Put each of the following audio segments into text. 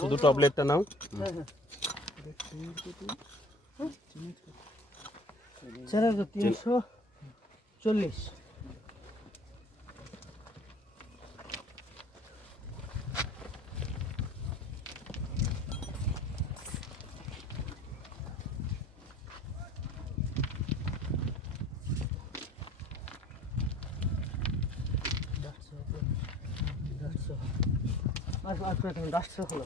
শুধু টপ লেগটা নাও। হ্যাঁ 4340। ডাস্টটা হলো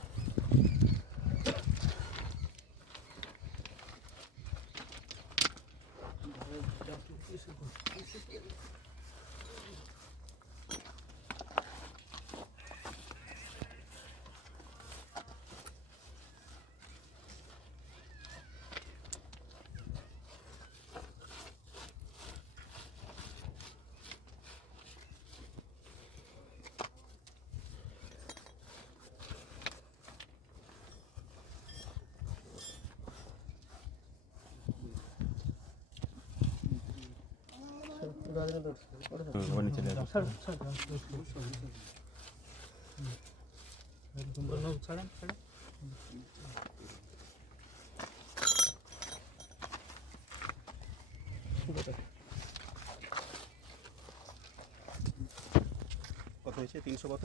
কত হয়েছে? 300 কত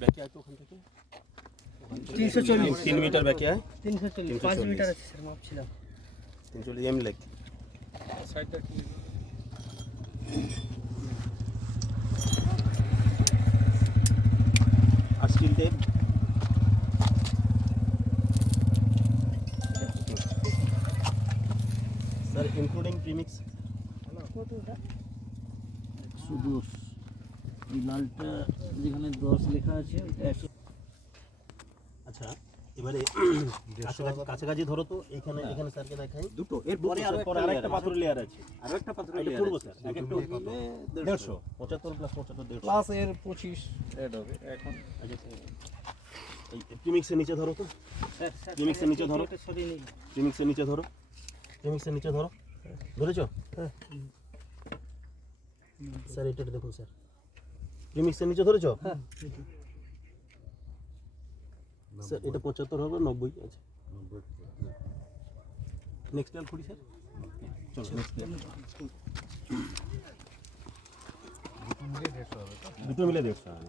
ব্যাকে আয় তো ওখান থেকে 340 3 মিটার ব্যাকে আয়। 340 5 মিটার আছে স্যার, মাপছিলাম 340 এম লেগ। সাইডটা কি আর steel tape sir including premix. শুধু এই লালটা যেখানে 10 লেখা আছে ওটা 100। আচ্ছা এবারে কাছাকাছি ধরো তো, এখানে এখানে স্যারকে দেখাই দুটো। এর পরে আরেকটা পাথরের লেয়ার আছে, আরেকটা পাথরের লেয়ার করব স্যার। এক একটা 150 75 প্লাস 75 প্লাস এর 25 এড হবে এখন। এই প্রিমিক্সের নিচে ধরো তো, প্রিমিক্সের নিচে ধরো, প্রিমিক্সের নিচে ধরো, প্রিমিক্সের নিচে ধরো। ধরেছো? হ্যাঁ স্যার এটা দেখুন স্যার, প্রিমিক্সের নিচে ধরেছো? হ্যাঁ স্যার এটা 75 হবে 90 আছে। নেক্সট লেয়ার করি স্যার। চলো নেক্সট লেয়ার। দুটো মিলে 150 হবে।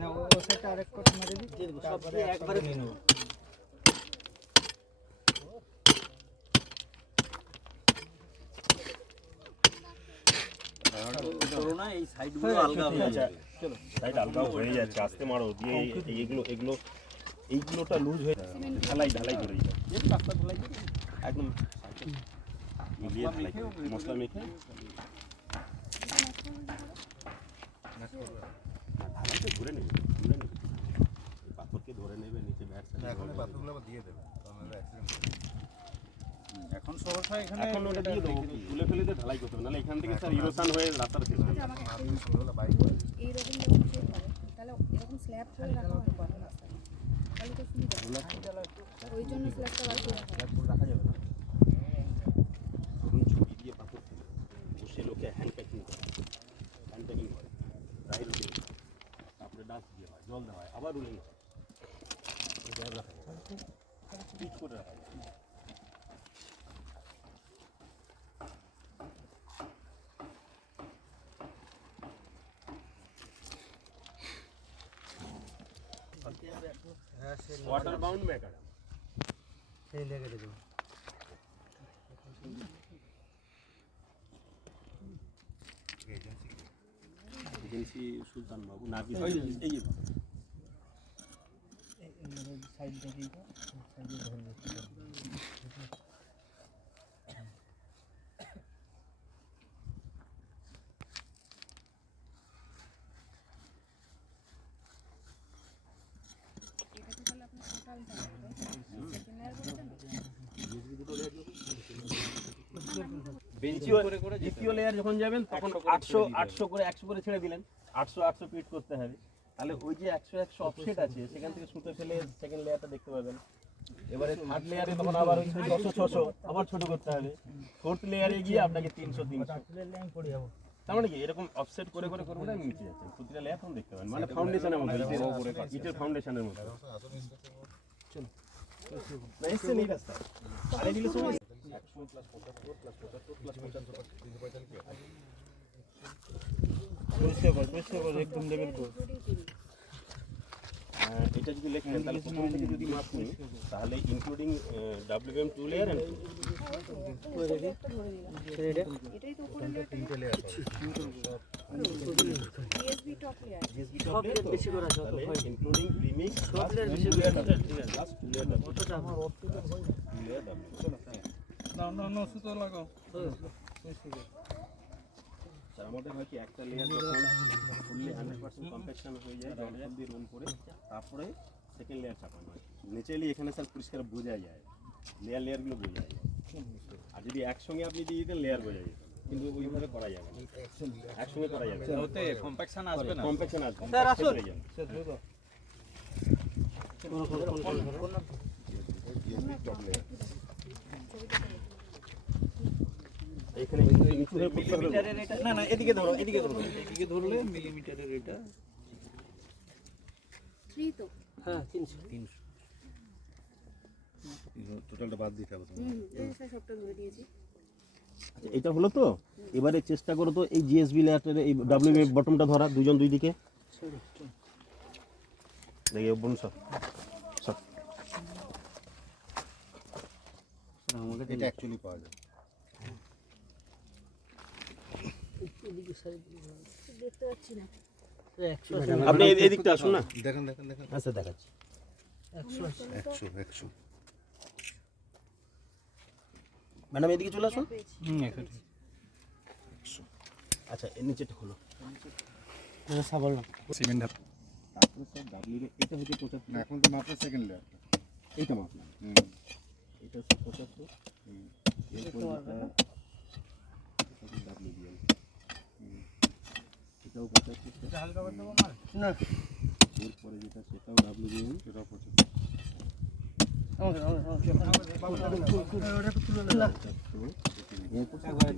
না ও সেটা আরেক কোট মেরে দিই, তারপরে একবারে নিয়ে নেব। করোনা এই সাইডগুলো আলগা হয়ে যায়। চলো সাইড আলগা হয়ে যাচ্ছে, আস্তে মারো দিয়ে এইগুলোটা লুজ হয়ে ঢালাই ধরে যায়। এই রাস্তা ঢালাই করে একদম মিলিয়ে ঢালাই করে মশলা মেখে ঢালাইতে ধরে নেবে পাথরকে ধরে নেবে নিচে ব্যাট সাইড। এখন পাথরগুলো দিয়ে দেবে, এখন সহসা এখানে এখন ওটা দিয়ে দেবো, তুলে ফেলে দিয়ে ঢালাই করতে হবে, নাহলে এখান থেকে স্যার ইরোশন হয়ে রাস্তাটা শেষ হয়ে যাবে। এইরকম যখন চেক হবে তাহলে এরকম স্ল্যাব করে রাখা হয় রাস্তায়, তাহলে তো সুবিধা। ওই জন্য স্ল্যাবটা বার করে রাখা যাবে না, ধরুন ছুরি দিয়ে পাথর ফেলে বসে লোকে হ্যান্ড প্যাকিং করে, রাইল দিয়ে তারপরে ডাস্ট দিয়ে হয়, জল দেওয়া হয়, আবার রুলিং হয়, রাখা যায় পিচ করে রাখা যায়। ওয়াটার বাউন্ড ম্যাকাডাম সেই লেগে দেব। এজেন্সি সুলতান বাবু নাকি এই সাইড দেখি তো, সাইডে ধরে দ্বিতীয় লেয়ার যখন যাবেন তখন 800 করে 100 করে ছেড়ে দিলেন, 800 ফিট করতে হবে। তাহলে ওই যে 100 অফসেট আছে সেখান থেকে সুতো ফেলে সেকেন্ড লেয়ারটা দেখতে পাবেন। এবারে থার্ড লেয়ারে তখন আবার ওই 600 আবার ছোট করতে হবে। ফোর্থ লেয়ারে গিয়ে আপনাকে 300 লাইন পড়ে যাবো। তার মানে কি এরকম অফসেট করে করে করে আমি নিচে যাচ্ছি প্রতিটা লেয়ার তুমি দেখতে পাবেন মানে ফাউন্ডেশনের মধ্যে ইটের ফাউন্ডেশনের মধ্যে চলো না এসছে নেই রাস্তা আরে দিলে শুনুন 100 প্লাস 75 প্লাস 75 প্লাস 75 একদম লেভেল কর। এটা যদি লেখেন তাহলে প্রথম থেকে যদি মাপ নিই তাহলে ইনক্লুডিং WM 2 লেয়ার এন্ড এটাই তো উপরে তিনটে লেয়ার জিএসবি টপ লেয়ার সব লেয়ার বেশি করে আছে তাহলে ইনক্লুডিং প্রিমিক্স সব লেয়ার বেশি করে আছে। প্লাস 2 লেয়ার কতটা আমার না সুতো লাগাও আমাদের হয় কি একটা লেয়ার যখন ফুললি 100% কম্প্যাকশন হয়ে যায় জল দিয়ে রোল করে তারপরে সেকেন্ড লেয়ার চাপানো হয় নিচে এলে এখানে স্যার পরিষ্কার বোঝা যায় লেয়ারগুলো বোঝা যায় আর যদি একসঙ্গে আপনি দিয়ে দিতেন লেয়ার বোঝা যেত কিন্তু ওইভাবে করা যাবে না একসঙ্গে করা যাবে না ওতে কম্প্যাকশন আসবে না কম্প্যাকশন আসবে স্যার, আসুন। এখানে নিচে করতে হবে মিলিমিটারের এটা না না এদিকে ধরো এদিকে ধরলে মিলিমিটারের এটা 3 তো হ্যাঁ 300 টোটালটা বাদ দিতে হবে এই স্যার সবটা ধরে দিয়েছি আচ্ছা এটা হলো তো এবারে চেষ্টা করো তো এই জিএসবি লেয়ারটার এই ডব্লিউএম বটমটা ধরা দুজন দুই দিকে দেখে বোন সব সব এটা অ্যাকচুয়ালি পাওয়া যায় দেখতে পাচ্ছি না আপনি এই দিকটা আসুন না দেখেন আচ্ছা দেখাচ্ছি 100 ম্যাডাম এদিকে চলে আসুন পেয়েছি আচ্ছা এর নিচেটা হলো সাবল না সিমেন্ট তারপরে স্যার ডাব্লিউ এটা হচ্ছে 75 না এখন তো মাত্র সেকেন্ড লেয়ার এইটা মাপলাম এটা হচ্ছে 75 এরপর যেটা ডাব্লিউ দিয়ে এটাও 75 এটা হালকা করে দেবো না এরপরে যেটা সেটাও ডাব্লিউ দিয়ে সেটাও 75 এরপর সবাই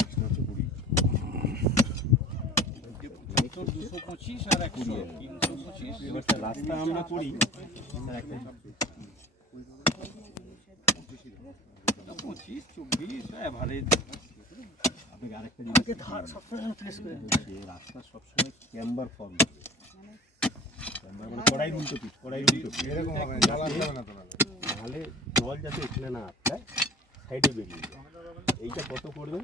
এক্সট্রা হচ্ছে 20 225 আর 100 325 এবার স্যার রাস্তা আমরা করি স্যার একটা 25 24 এভারেজ আপনাকে আরেকটা জিনিস যে রাস্তা সবসময় ক্যাম্বার ফর্ম ক্যাম্বার মানে কড়াই উল্টো পিঠ এরকম হবে জল আসবে না তো নাহলে জল যাতে এখানে না আটকায় সাইডে বেরিয়ে যায় এইটা কত করবেন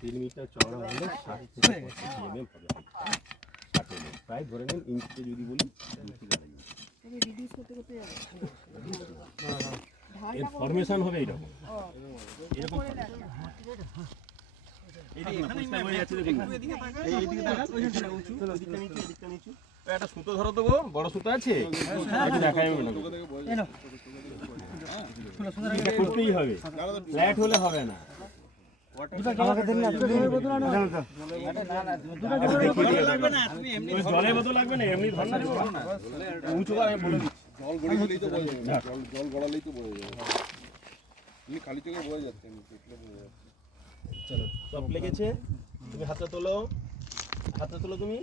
3 মিটার চওড়া হলে 60 থেকে 65 mm হবে 60 mm প্রায় ধরে নেন ইঞ্চিতে যদি বলি ইঞ্চি গাড়ি তবে রিডিউস করতে করতে যাবে এর ফরমেশন হবে এইরকম এরকম একটা সুতো ধরো তো গো বড় সুতো আছে দেখাই করতেই হবে ফ্ল্যাট হলে হবে না জলের বোতল লাগবে না এমনি উঁচু করে বলে জল গড়ালেই তো বোঝা যাবে জল গড়ালেই তো বোঝা যাবে এমনি খালি চোখে বোঝা যাচ্ছে এমনি দেখলে বোঝা যাচ্ছে চলো সব লেগেছে তুমি হাতটা তোলো তুমি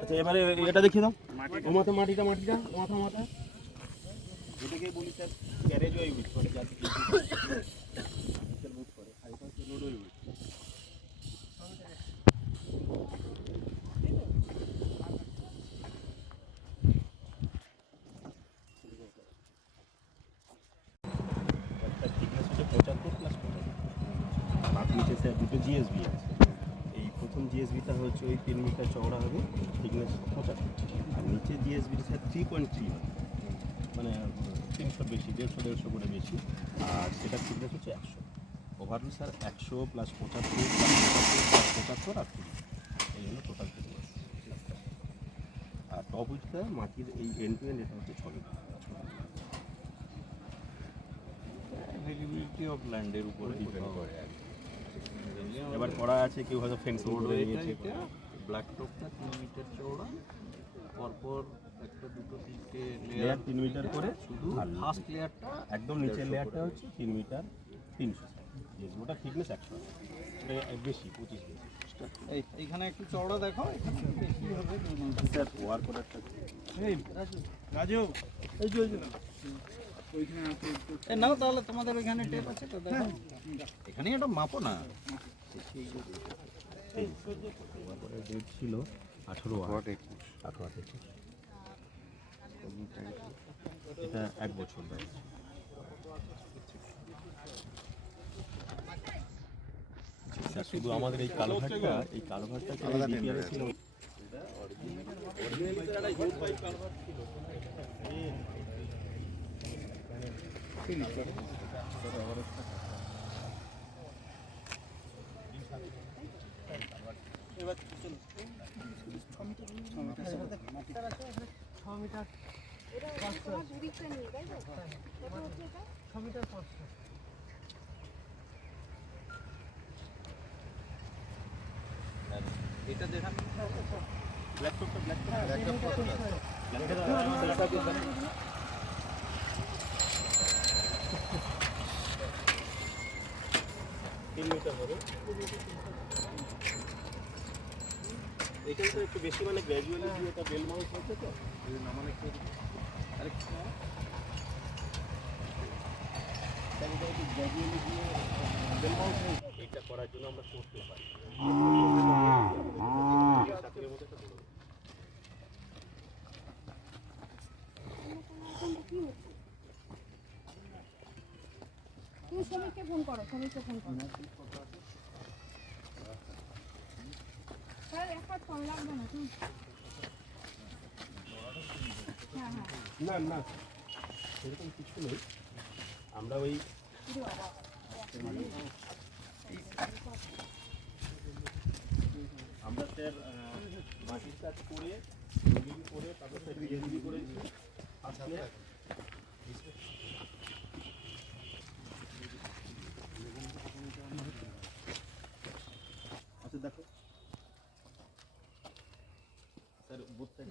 আচ্ছা এবারে এটা দেখিয়ে দাও মাটিটা মাথা এটাকে বলি স্যার ক্যারেজ ওয়ে উইথ মানে যাতে বুট করে hyper road way with sir দুটো জিএসবি আছে এই প্রথম জিএসবিটা হচ্ছে ওই 3 মিটার চওড়া হবে থিকনেস 75 আর নিচে জিএসবিটা স্যার 3.3 হবে মানে 300 বেশি 150 করে বেশি আর সেটা থিকনেস হচ্ছে 100 ওভারঅল স্যার 100 প্লাস 75 প্লাস 75 আর 30 এই হলো টোটাল থিকনেস আর টপ উইথটা মাটির এই এন্ড টু এন্ড এটা হচ্ছে 6 মিটার অ্যাভেলেবিলিটি অফ ল্যান্ডের উপরে ডিপেন্ড করে এবার করা আছে কেউ হয়তো ফেন্সিং করে নিয়েছে ব্ল্যাক টপটা 3 মিটার চওড়া, পরপর একটা দুটো তিনটে লেয়ার লেয়ার 3 মিটার করে শুধু ফার্স্ট লেয়ারটা একদম নিচের লেয়ারটা হচ্ছে 3 মিটার 300 ওটা থিকনেস 100 এটা বেশি 25 বেশি এইখানে একটু চওড়া দেখো, এখানে বেশি হবে। স্যার ওয়ার কোডারটা এই রাজু, এই যে এই নাও তাহলে, তোমাদের ওইখানে টেপ আছে তো দেখো, এখানে একটা মাপো না। ডেট ছিল 18 8 এটা 1 বছর বয়স। স্যার শুধু আমাদের এই কালভারটা আলাদা টেন্ডারে ছিল। তোমার দুদিকটা নিয়ে তাই তো? কত হচ্ছে এটা? এটা দেখান। এখানে তো একটু বেশি মানে গ্র্যাজুয়ালি দিয়ে এটা বেল মাউস হচ্ছে তো নামানো একটু গ্র্যাজুয়ালি দিয়ে বেল মাউস এটা করার জন্য আমরা করতে পারি। তুমি শ্রমিককে ফোন করো, শ্রমিককে ফোন করো। স্যার এক কাজ ফোন লাগবে না তুমি। হ্যাঁ হ্যাঁ না না সেরকম কিছু নেই, আমরা ওই শুধু বাবা আমরা স্যার মাটির কাজ করে রোগিং করে তারপর স্যার বিএনবি করেছি আসলে আচ্ছা দেখো স্যার বোথ সাইড